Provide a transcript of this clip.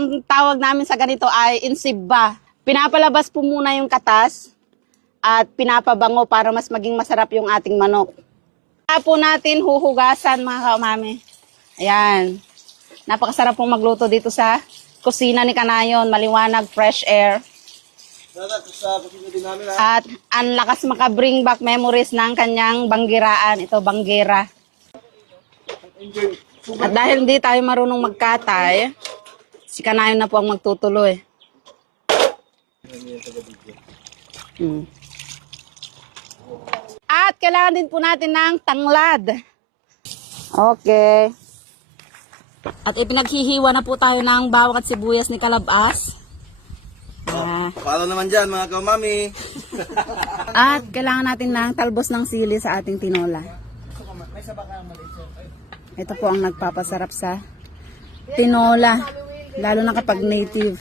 Ang tawag namin sa ganito ay insibba. Pinapalabas po muna yung katas at pinapabango para mas maging masarap yung ating manok. Kaya po natin huhugasan mga kaumami. Ayan. Napakasarap pong magluto dito sa kusina ni Kanayon. Maliwanag, fresh air. At ang lakas makabring back memories ng kanyang banggiraan. Ito, banggera. At dahil hindi tayo marunong magkatay, si Kanayon na po ang magtutuloy. At kailangan din po natin ng tanglad. Okay. At ipinaghihiwa na po tayo ng bawang at sibuyas ni Kalabas. Paano naman dyan mga kaumami? At kailangan natin ng talbos ng sili sa ating tinola. Ito po ang nagpapasarap sa tinola. Lalo na kapag native.